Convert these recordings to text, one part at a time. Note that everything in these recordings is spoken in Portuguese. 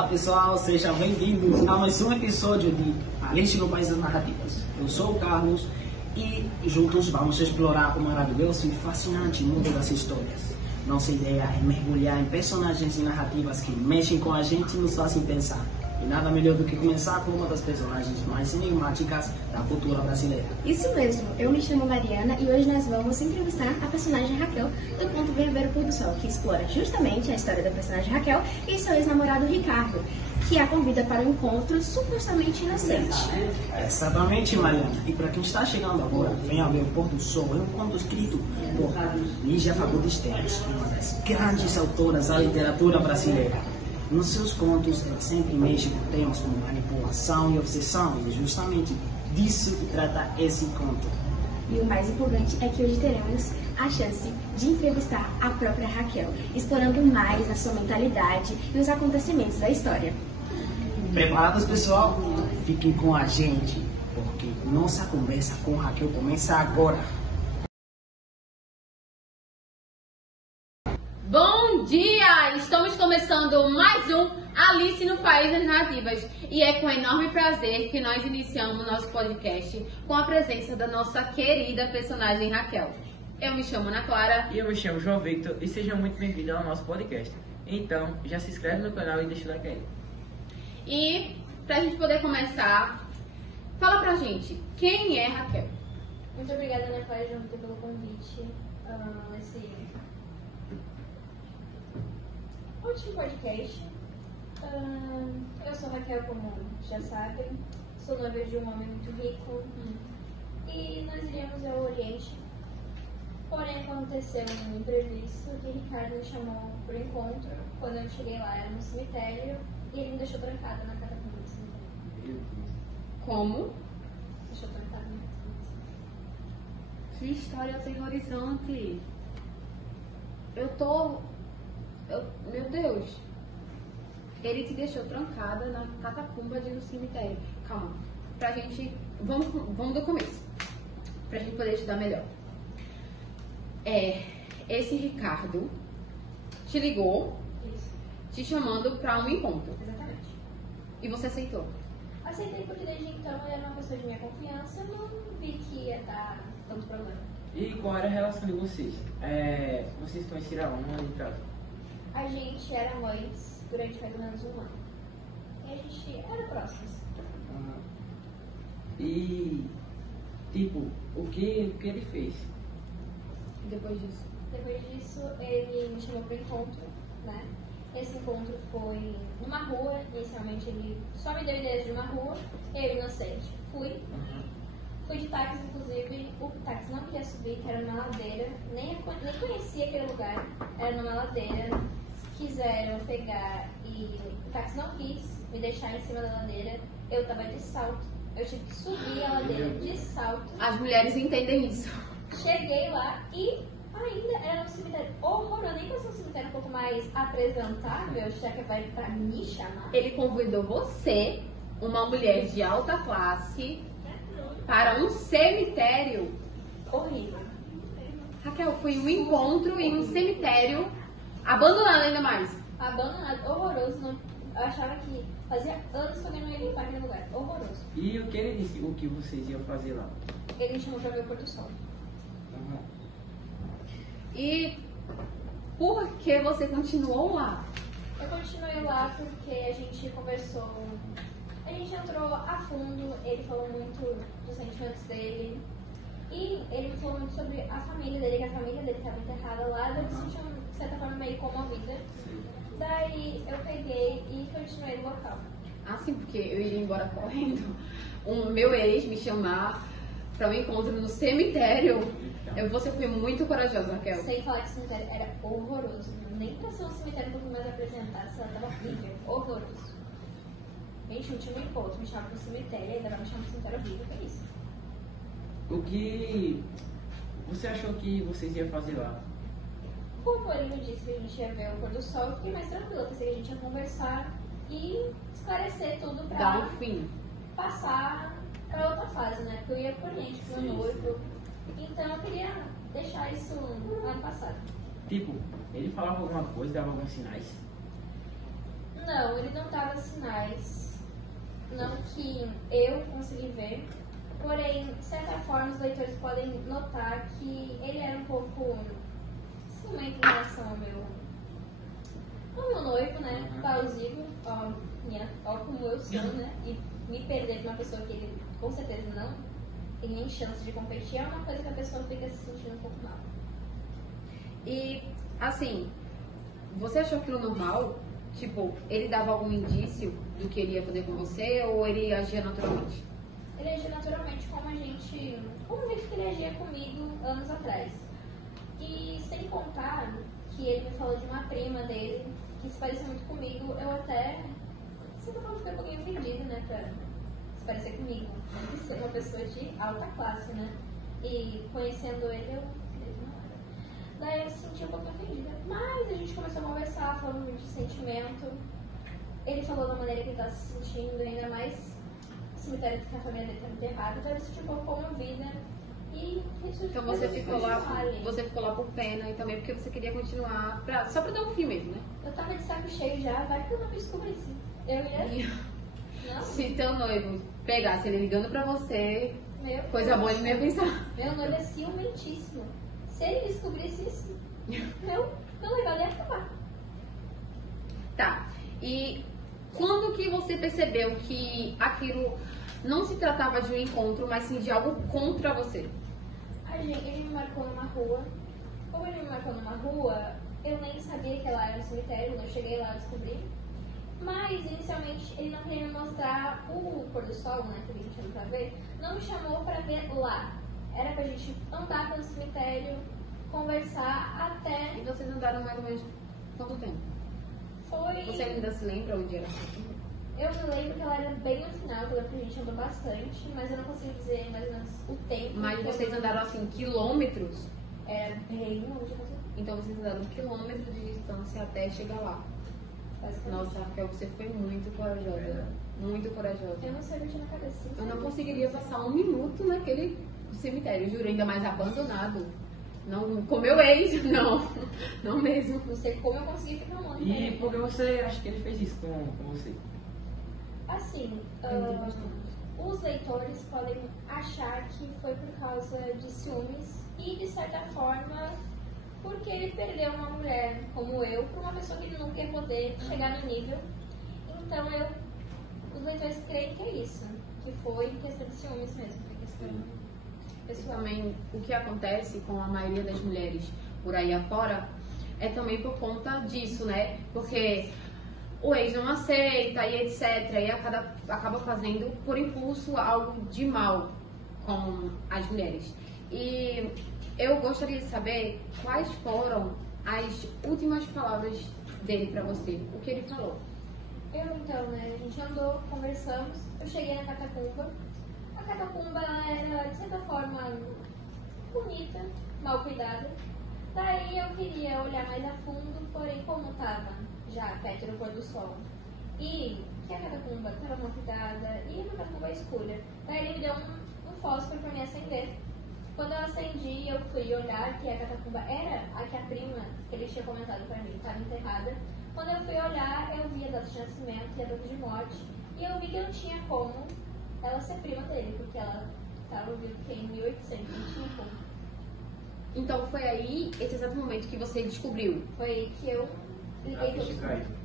Olá pessoal, sejam bem-vindos a mais um episódio de Alice no País das Narrativas. Eu sou o Carlos e juntos vamos explorar o maravilhoso e fascinante mundo das histórias. Nossa ideia é mergulhar em personagens e narrativas que mexem com a gente e nos fazem pensar. E nada melhor do que começar com uma das personagens mais enigmáticas da cultura brasileira. Isso mesmo, eu me chamo Mariana e hoje nós vamos entrevistar a personagem Raquel do conto Venha Ver o Pôr do Sol, que explora justamente a história da personagem Raquel e seu ex-namorado Ricardo, que a convida para um encontro supostamente inocente. Exatamente, Mariana. E para quem está chegando agora, Venha Ver o Pôr do Sol é um conto escrito por Lígia Fagundes Teles, uma das grandes autoras da literatura brasileira. Nos seus contos, ela sempre mexe com temas como manipulação e obsessão, e justamente disso que trata esse conto. E o mais importante é que hoje teremos a chance de entrevistar a própria Raquel, explorando mais a sua mentalidade e os acontecimentos da história. Preparados, pessoal? Fiquem com a gente, porque nossa conversa com Raquel começa agora. Bom dia! Estamos começando mais um Alice no País das Narrativas e é com enorme prazer que nós iniciamos nosso podcast com a presença da nossa querida personagem Raquel. Eu me chamo Ana Clara. E eu me chamo João Victor e sejam muito bem-vindos ao nosso podcast. Então, já se inscreve no canal e deixa o like aí. E pra gente poder começar, fala pra gente, quem é Raquel? Muito obrigada, Ana Clara, João Victor, pelo convite nesse último podcast. Eu sou Raquel, como já sabem, sou noiva de um homem muito rico e nós iríamos ao Oriente. Porém, aconteceu um imprevisto que Ricardo me chamou por encontro. Quando eu cheguei lá, era no cemitério e ele me deixou trancada na catacumba do cemitério. Como? Deixou trancada na catacumba do cemitério. Que história aterrorizante! Meu Deus! Ele te deixou trancada na catacumba de um cemitério. Calma. Pra gente... Vamos do começo. Pra gente poder estudar melhor. Esse Ricardo te ligou, Isso, te chamando pra um encontro. exatamente. E você aceitou. Aceitei porque desde então ele era uma pessoa de minha confiança, não vi que ia dar tanto problema. E qual era a relação de vocês? Vocês conheceram aonde e tal? A gente era mães durante mais ou menos um ano. E a gente era próximos. E, tipo, o que ele fez? Depois disso. Depois disso, ele me chamou para o encontro, né? Esse encontro foi numa rua. Inicialmente ele só me deu ideias de uma rua. Eu, inocente, fui. Fui de táxi, inclusive. O táxi não queria subir, que era numa ladeira. Nem conhecia aquele lugar. Era numa ladeira. Quiseram pegar e o táxi não quis me deixar em cima da ladeira. Eu tava de salto. Eu tive que subir a ladeira de salto. As mulheres entendem isso. Cheguei lá e ainda era um cemitério horroroso. Nem fosse um cemitério um pouco mais apresentável, já que vai pra me chamar. Ele convidou você, uma mulher de alta classe, para um cemitério. Horrível. Raquel, foi um encontro em um cemitério abandonado ainda mais. Abandonado, horroroso. Não, eu achava que fazia anos que alguém não ia limpar aquele lugar. Horroroso. E o que ele disse? O que vocês iam fazer lá? Ele me chamou pra ver o pôr do sol. E por que você continuou lá? Eu continuei lá porque a gente conversou, a gente entrou a fundo, ele falou muito dos sentimentos dele e ele me falou muito sobre a família dele, que a família dele estava enterrada lá, eu me senti de certa forma meio comovida. Daí eu peguei e continuei no local. Assim, porque eu iria embora correndo. O meu ex me chamar para um encontro no cemitério. Você foi muito corajosa, Raquel. Sem falar que o cemitério era horroroso, nem pra ser um cemitério um pouco mais apresentado, ela tava horrível, horroroso. Gente, não tinha um encontro, me chamava pro cemitério, ainda vai me chamar pro cemitério horrível, que é isso? O que você achou que vocês iam fazer lá? Como ele me disse que a gente ia ver o pôr do sol, eu fiquei mais tranquila, pensei que a gente ia conversar e esclarecer tudo pra Dar um fim. passar pra outra fase, né? Porque eu ia pro Oriente, pro meu noivo, então eu queria deixar isso ano passado. Tipo, ele falava alguma coisa, dava alguns sinais? Não, ele não dava sinais, não que eu consegui ver. Porém, de certa forma, os leitores podem notar que ele era um pouco ciumento em relação ao meu noivo, né? Plausível, ó como eu sou, né? E me perder pra uma pessoa que ele com certeza não tem nem chance de competir é uma coisa que a pessoa fica se sentindo um pouco mal. E, assim, você achou aquilo normal? Tipo, ele dava algum indício do que ele ia fazer com você ou ele agia naturalmente? Ele agia naturalmente como eu vi que ele agia comigo anos atrás. E sem contar que ele me falou de uma prima dele que se parecia muito comigo, eu até, de certa forma, fiquei um pouquinho ofendida, né, pra se parecer comigo. Tem que ser uma pessoa de alta classe, né? E conhecendo ele, eu daí eu me senti um pouco ofendida. Mas a gente começou a conversar, falando muito de sentimento. Ele falou da maneira que ele estava se sentindo, ainda mais no cemitério que a família dele estava enterrada. Então eu me senti um pouco comovida. E então você ficou lá por pena e também porque você queria continuar, só pra dar um fim mesmo, né? Eu tava de saco cheio já, vai que eu não me descobrisse. Eu ia... Não. Se teu noivo pegasse ele ligando pra você, coisa Deus, boa ele não ia pensar. Meu noivo é ciumentíssimo. Se ele descobrisse isso, meu legal ia acabar. Tá. E quando que você percebeu que aquilo não se tratava de um encontro, mas sim de algo contra você? Ele me marcou numa rua. Como ele me marcou numa rua, eu nem sabia que ela era um cemitério. Quando eu cheguei lá, eu descobri. Mas, inicialmente, ele não queria me mostrar o pôr do sol, né, que a gente tinha pra ver. Não me chamou pra ver lá. Era pra gente andar pelo cemitério, conversar até... E vocês andaram mais ou menos quanto tempo? Foi... Você ainda se lembra onde era? Eu me lembro que ela era bem no final, que a gente andou bastante, mas eu não consigo dizer mais ou menos o tempo. Mas vocês andaram assim, quilômetros? Era bem longe. Então vocês andaram quilômetros de distância até chegar lá. Nossa, Raquel, você foi muito corajosa. Muito corajosa. Eu não sei o que tinha na cabeça. Eu não conseguiria passar um minuto naquele cemitério, juro, ainda mais abandonado. Não, com meu ex, não mesmo. Não sei como eu consegui ficar longe. E por que você acha que ele fez isso com você? Assim, os leitores podem achar que foi por causa de ciúmes e, de certa forma, porque ele perdeu uma mulher como eu por uma pessoa que ele nunca ia poder chegar no nível. Então, os leitores creem que é isso, que foi questão de ciúmes mesmo, foi questão pessoal. Também, o que acontece com a maioria das mulheres por aí afora é também por conta disso, né? Porque o ex não aceita e etc. E acaba fazendo por impulso algo de mal com as mulheres. E eu gostaria de saber quais foram as últimas palavras dele pra você. O que ele falou? Então, né, a gente andou, conversamos, eu cheguei na catacumba. A catacumba era, de certa forma, bonita, mal cuidada. Daí eu queria olhar mais a fundo, porém como estava já perto do pôr do sol e que a catacumba estava mal cuidada e uma catacumba escura. Daí ele me deu um fósforo para me acender. Quando eu acendi, eu fui olhar que a catacumba era a que a prima que ele tinha comentado para mim estava enterrada. Quando eu fui olhar, eu vi a data de nascimento e a data de morte e eu vi que não tinha como ela ser prima dele, porque ela estava viva em 1800, não tinha como. Então foi aí, esse exato momento que você descobriu? Foi aí que eu liguei tudo.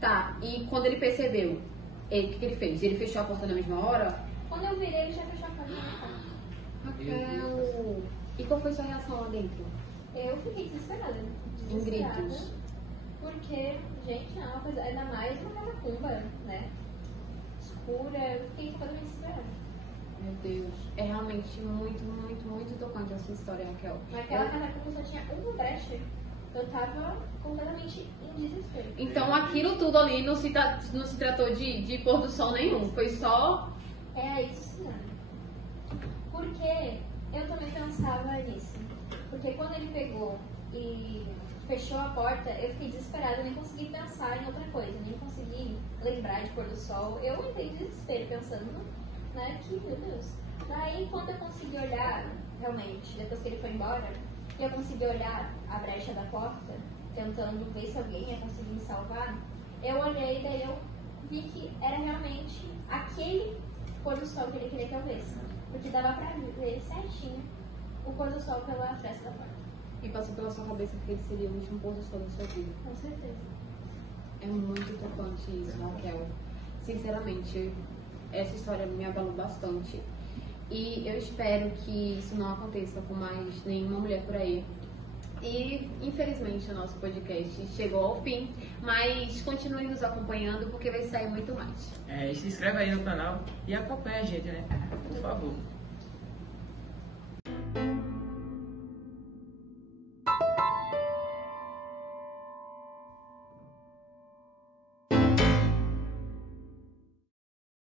Tá, e quando ele percebeu, o que ele fez? Ele fechou a porta na mesma hora? Quando eu virei, ele já fechou a porta na minha cara. Raquel, e qual foi sua reação lá dentro? Eu fiquei desesperada. Em gritos? Porque, gente, é uma coisa, ainda mais uma catacumba, né? Escura, eu fiquei completamente desesperada. Meu Deus, é realmente muito, muito, muito tocante essa história, Raquel. Naquela catacumba só tinha uma brecha. Eu tava completamente em desespero. Então aquilo tudo ali não se tratou de pôr do sol nenhum, foi só... É isso, sim. Porque eu também pensava nisso. Porque quando ele pegou e fechou a porta, eu fiquei desesperada, eu nem consegui pensar em outra coisa, nem consegui lembrar de pôr do sol. Eu entrei em desespero pensando, né, que, meu Deus. Daí, quando eu consegui olhar, realmente, depois que ele foi embora, eu consegui olhar a brecha da porta, tentando ver se alguém ia conseguir me salvar, eu olhei, daí eu vi que era realmente aquele pôr do sol que ele queria que eu visse. Porque dava pra ver certinho o pôr do sol pela fresta da porta. E passou pela sua cabeça que ele seria o último pôr do sol da sua vida. Com certeza. É muito tocante isso, Raquel. Sinceramente, essa história me abalou bastante. E eu espero que isso não aconteça com mais nenhuma mulher por aí. E, infelizmente, o nosso podcast chegou ao fim, mas continue nos acompanhando porque vai sair muito mais. Se inscreve aí no canal e acompanha a gente, né? Por favor.